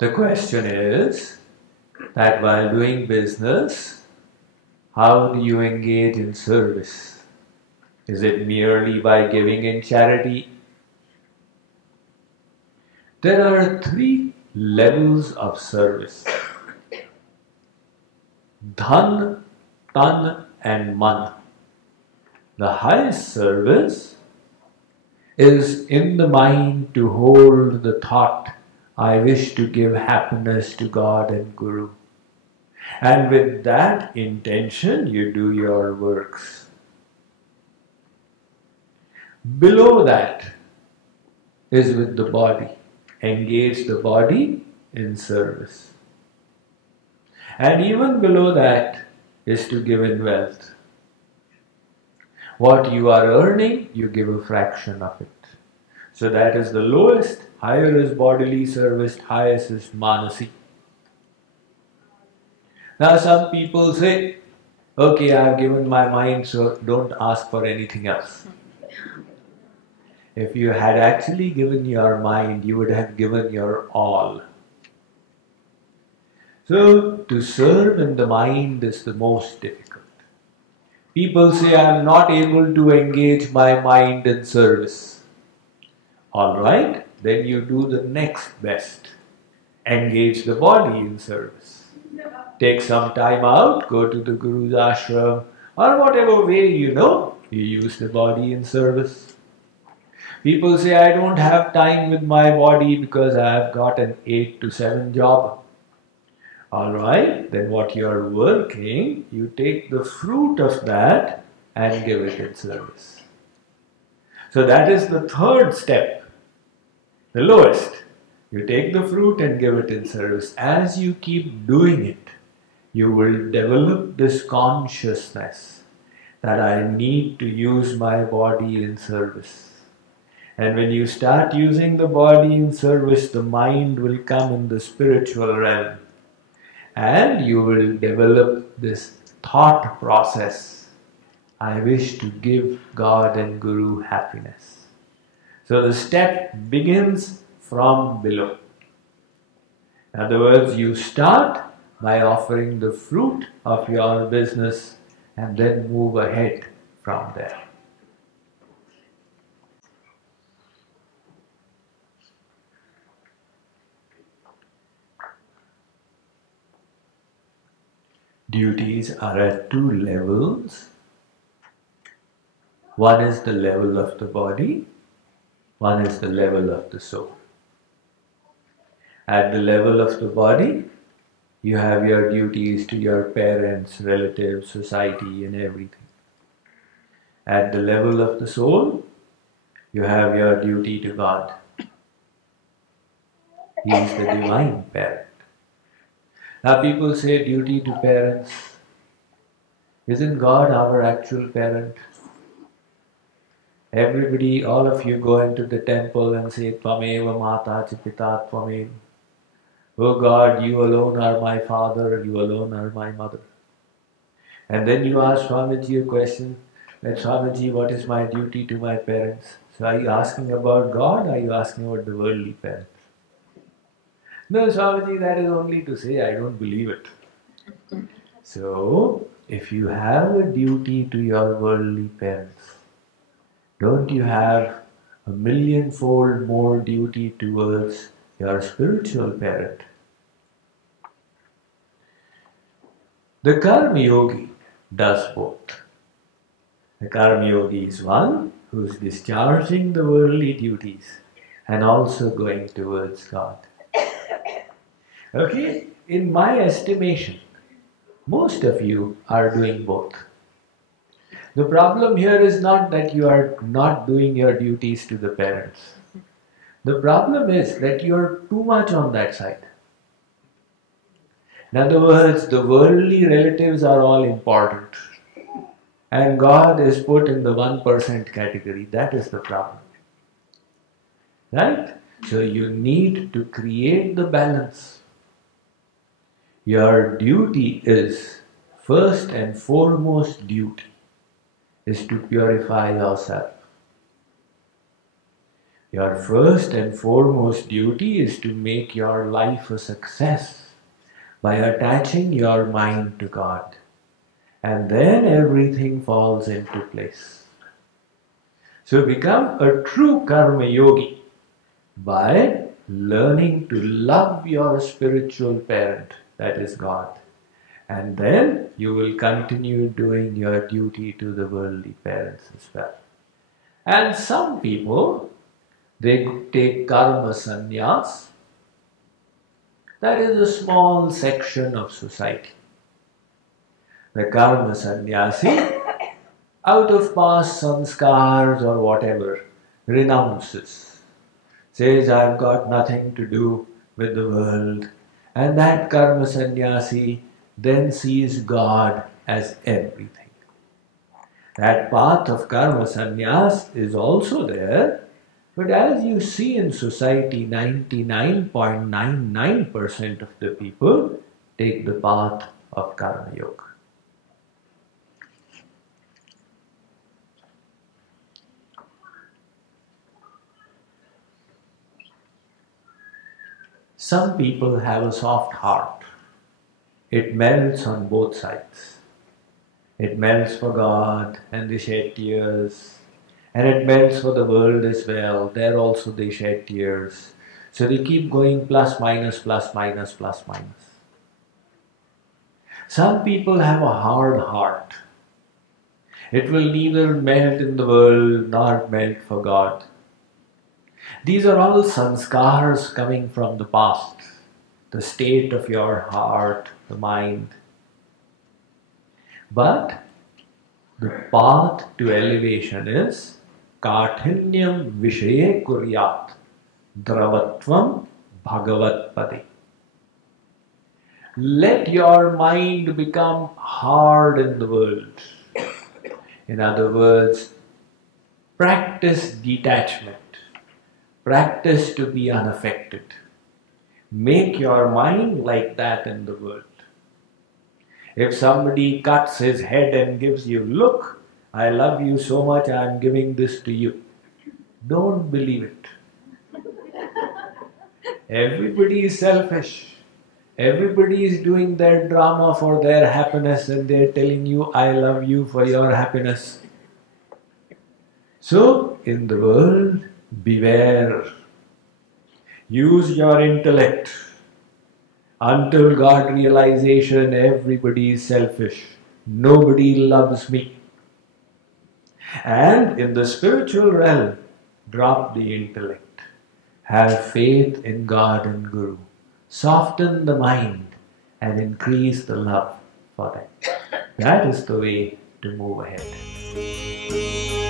The question is that while doing business, how do you engage in service? Is it merely by giving in charity? There are 3 levels of service: dhan, tan and man. The highest service is in the mind to hold the thought, I wish to give happiness to God and Guru. And with that intention, you do your works. Below that is with the body. Engage the body in service. And even below that is to give in wealth. What you are earning, you give a fraction of it. So that is the lowest. Higher is bodily service, highest is manasi. Now some people say, okay, I have given my mind, so don't ask for anything else. If you had actually given your mind, you would have given your all. So to serve in the mind is the most difficult. People say, I am not able to engage my mind in service. Alright, then you do the next best. Engage the body in service. Take some time out, go to the Guru's ashram, or whatever way you know, you use the body in service. People say, I don't have time with my body because I have got an 8 to 7 job. Alright, then what you are working, you take the fruit of that and give it in service. So that is the third step, the lowest. You take the fruit and give it in service. As you keep doing it, you will develop this consciousness that I need to use my body in service. And when you start using the body in service, the mind will come in the spiritual realm. And you will develop this thought process. I wish to give God and Guru happiness. So the step begins from below. In other words, you start by offering the fruit of your business and then move ahead from there. Duties are at 2 levels. One is the level of the body, one is the level of the soul. At the level of the body, you have your duties to your parents, relatives, society and everything. At the level of the soul, you have your duty to God. He is the divine parent. Now people say duty to parents. Isn't God our actual parent? Everybody, all of you go into the temple and say, Tvameva Mata Chipita Tvameva. Oh God, you alone are my father, you alone are my mother. And then you ask Swamiji a question, that Swamiji, what is my duty to my parents? So are you asking about God or are you asking about the worldly parents? No, Swamiji, that is only to say I don't believe it. So, if you have a duty to your worldly parents, don't you have a millionfold more duty towards your spiritual parent? The Karma Yogi does both. The Karma Yogi is one who is discharging the worldly duties and also going towards God. Okay, in my estimation, most of you are doing both. The problem here is not that you are not doing your duties to the parents. The problem is that you are too much on that side. In other words, the worldly relatives are all important. And God is put in the 1% category. That is the problem. Right? So you need to create the balance. Your duty is, first and foremost duty, is to purify yourself. Your first and foremost duty is to make your life a success by attaching your mind to God. And then everything falls into place. So become a true karma yogi by learning to love your spiritual parent, that is God. And then you will continue doing your duty to the worldly parents as well. And some people, they take karma sannyas. That is a small section of society. The karma sannyasi, out of past sanskars or whatever, renounces. Says, I've got nothing to do with the world. And that karma sannyasi then sees God as everything. That path of karma sannyas is also there, but as you see in society, 99.99% of the people take the path of karma yoga. Some people have a soft heart. It melts on both sides. It melts for God and they shed tears. And it melts for the world as well. There also they shed tears. So they keep going plus minus, plus minus, plus minus. Some people have a hard heart. It will neither melt in the world nor melt for God. These are all sanskars coming from the past, the state of your heart, the mind. But the path to elevation is Kathinyam Vishaye Kuryat Dravatvam Bhagavat Pade. Let your mind become hard in the world. In other words, practice detachment. Practice to be unaffected. Make your mind like that in the world. If somebody cuts his head and gives you, look, I love you so much, I am giving this to you. Don't believe it. Everybody is selfish. Everybody is doing their drama for their happiness and they are telling you, I love you for your happiness. So, in the world, beware. Use your intellect. Until God realization, everybody is selfish. Nobody loves me. And in the spiritual realm, drop the intellect. Have faith in God and Guru. Soften the mind and increase the love for them. That is the way to move ahead.